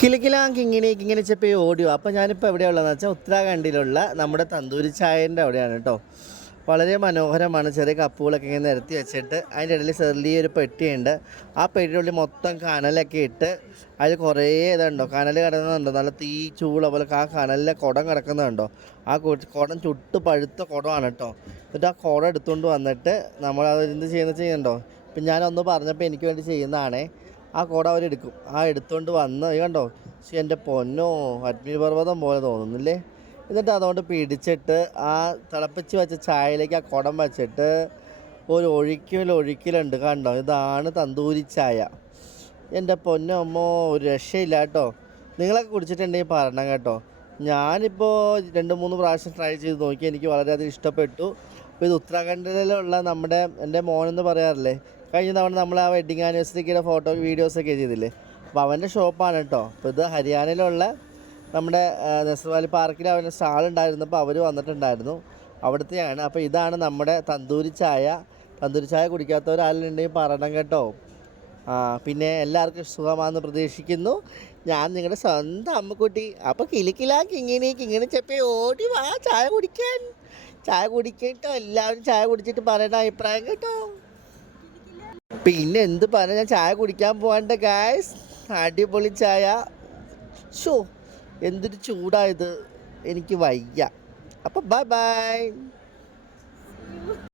കിലുക്കിലാങ്ക് ഇങ്ങനെ ചെപ്പി ഓടിയോ. അപ്പോൾ ഞാനിപ്പോൾ എവിടെയുള്ളതെന്ന് വെച്ചാൽ ഉത്തരാഖണ്ഡിലുള്ള നമ്മുടെ തന്തൂരി ചായൻ്റെ അവിടെയാണ് കേട്ടോ. വളരെ മനോഹരമാണ്. ചെറിയ കപ്പുകളൊക്കെ ഇങ്ങനെ നിരത്തി വെച്ചിട്ട് അതിൻ്റെ ഇടയിൽ ചെറിയൊരു പെട്ടിയുണ്ട്. ആ പെട്ടിയുടെ ഉള്ളിൽ മൊത്തം കനലൊക്കെ ഇട്ട് അതിൽ കുറേ ഇതുണ്ടോ കനൽ കിടക്കുന്നുണ്ടോ, നല്ല തീ ചൂള പോലെ ആ കനലിലെ കുടം കിടക്കുന്നുണ്ടോ. ആ കുടം ചുട്ട് പഴുത്ത കുടമാണ് കേട്ടോ. എന്നിട്ട് ആ കുടം എടുത്തുകൊണ്ട് വന്നിട്ട് നമ്മൾ അത് എന്ത് ചെയ്യുന്നുണ്ടോ. ഇപ്പം ഞാനൊന്ന് പറഞ്ഞപ്പോൾ എനിക്ക് വേണ്ടി ചെയ്യുന്നതാണേ. ആ കുട അവരെടുക്കും. ആ എടുത്തുകൊണ്ട് വന്ന് കണ്ടോ, പക്ഷേ എൻ്റെ പൊന്നോ അഗ്നി പർവ്വതം പോലെ തോന്നുന്നില്ലേ. എന്നിട്ട് അതുകൊണ്ട് പിടിച്ചിട്ട് ആ തിളപ്പിച്ച് വെച്ച ചായയിലേക്ക് ആ കുടം വെച്ചിട്ട് ഒരു ഒഴിക്കലുണ്ട് കണ്ടോ. ഇതാണ് തന്തൂരി ചായ. എൻ്റെ പൊന്നമ്മോ ഒരു രക്ഷയില്ല കേട്ടോ. നിങ്ങളൊക്കെ കുടിച്ചിട്ടുണ്ടെങ്കിൽ പറയണം കേട്ടോ. ഞാനിപ്പോൾ 2-3 പ്രാവശ്യം ട്രൈ ചെയ്ത് നോക്കി, എനിക്ക് വളരെയധികം ഇഷ്ടപ്പെട്ടു. അപ്പോൾ ഇത് ഉത്തരാഖണ്ഡിലുള്ള എൻ്റെ മോനെന്ന് പറയാറില്ലേ, കഴിഞ്ഞ തവണ നമ്മൾ ആ വെഡ്ഡിങ് ആനിവേഴ്സറിക്കുള്ള ഫോട്ടോ വീഡിയോസൊക്കെ ചെയ്തില്ലേ, അപ്പോൾ അവൻ്റെ ഷോപ്പാണ് കേട്ടോ. അപ്പോൾ ഇത് ഹരിയാനയിലുള്ള നമ്മുടെ നെസ്രവാലി പാർക്കിൽ അവൻ്റെ സ്റ്റാളുണ്ടായിരുന്നപ്പോൾ അവർ വന്നിട്ടുണ്ടായിരുന്നു, അവിടുത്തെയാണ്. അപ്പോൾ ഇതാണ് നമ്മുടെ തന്തൂരി ചായ. തന്തൂരി ചായ കുടിക്കാത്തവർ ആരെങ്കിലും പറയണം കേട്ടോ. പിന്നെ എല്ലാവർക്കും സുഖമാണെന്ന് പ്രതീക്ഷിക്കുന്നു. ഞാൻ നിങ്ങളുടെ സ്വന്തം അമ്മക്കുട്ടി. അപ്പോൾ കിലുക്കിലാക്കി ഇങ്ങനെ ചെപ്പി ഓടി വാ ചായ കുടിക്കാൻ. ചായ കുടിക്കട്ടോ, എല്ലാവരും ചായ കുടിച്ചിട്ട് പറയണ അഭിപ്രായം കേട്ടോ. പിന്നെ എന്ത് പറഞ്ഞാൽ ഞാൻ ചായ കുടിക്കാൻ പോകണ്ട ഗായ്സ്. അടിപൊളി ചായ. ഷോ എന്തൊരു ചൂടായത്, എനിക്ക് വയ്യ. അപ്പോൾ ബൈ ബൈ.